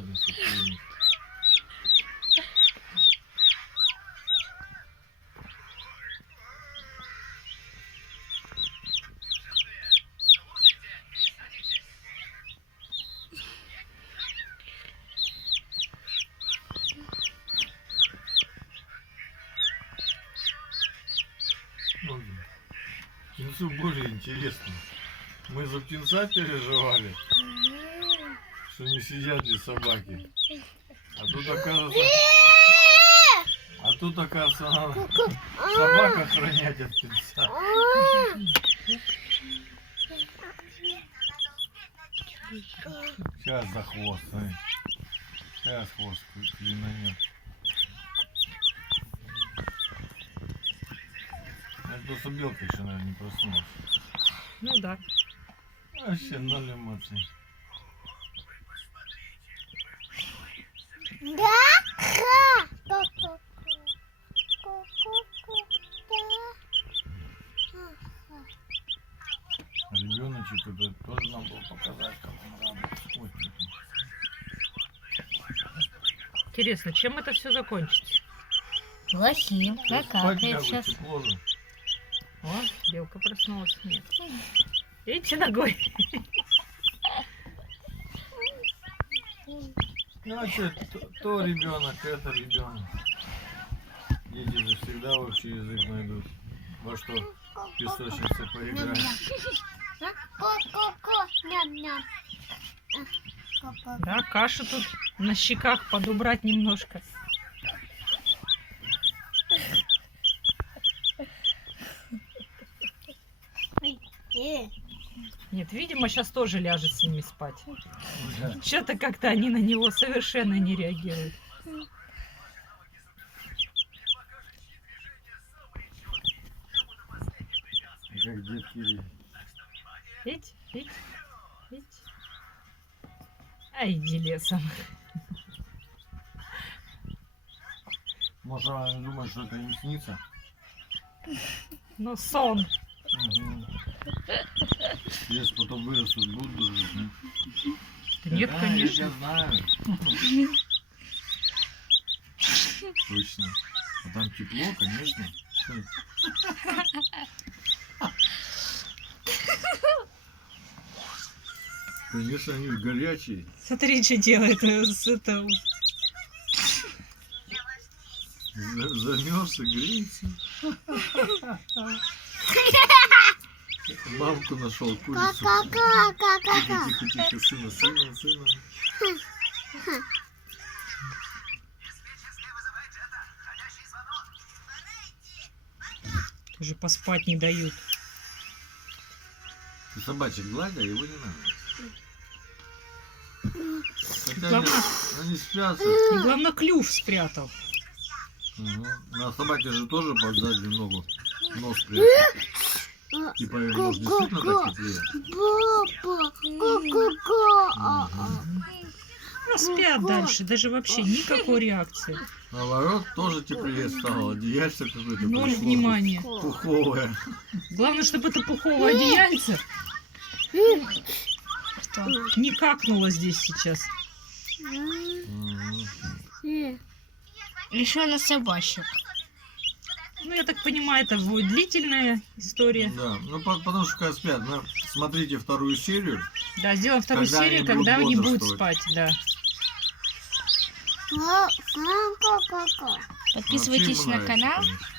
задницу клюнет. Ну, птенцу более интересно. Мы за птенца переживали, что не сидят ли собаки. А тут оказывается, надо собак охранять от птенца. Сейчас за хвост, смотри. Сейчас хвост клинанет. Это просто белка еще, наверное, не проснулась. Ну да. Вообще ноль эмоций. Ребеночек это тоже нам было показать, как он работает. Интересно, чем это все закончится? Плохим. Накакает сейчас. Тепло же. О, белка проснулась. Нет. Видите, ногой. Ну а что, то ребенок, это ребенок. Дети же всегда общий язык найдут. Во что в песочнице поиграть. Да, кашу тут на щеках подубрать немножко. Нет, видимо, сейчас тоже ляжет с ними спать. Что-то как-то они на него совершенно не реагируют. Как детки. Видите, видите, видите. А иди лесом. Может, она думает, что это им снится? Ну, сон. Угу. Если потом вырастут, будут дружить, нет? Нет, Да, конечно. Я знаю. Точно. А там тепло, конечно. Конечно, они горячие. Смотри, что делает с этого. Замерз и греется. Мамку нашел, курицу. Тихо, сына. Уже поспать не дают. Ты собачек гладь, а его не надо. Хотя Главное- они спят. И главное, клюв спрятал. Угу. На собаке же тоже под заднюю ногу нос прячет. Типа, может, действительно так теплее? Ну, спят дальше, даже вообще никакой реакции. Наоборот, тоже теплее стало. Одеяльце какое-то Ноль пришло. внимания. Пуховое. Главное, чтобы это пуховое одеяльце не какнуло здесь сейчас. Мгм. Еще на собачек. Ну, я так понимаю, это будет длительная история. Да, ну потому что когда спят, ну, смотрите вторую серию. Да, сделаем вторую Когда серию, они когда будут они будут бодрствовать. спать, да. Подписывайтесь Вообще на ему канал. нравится, конечно.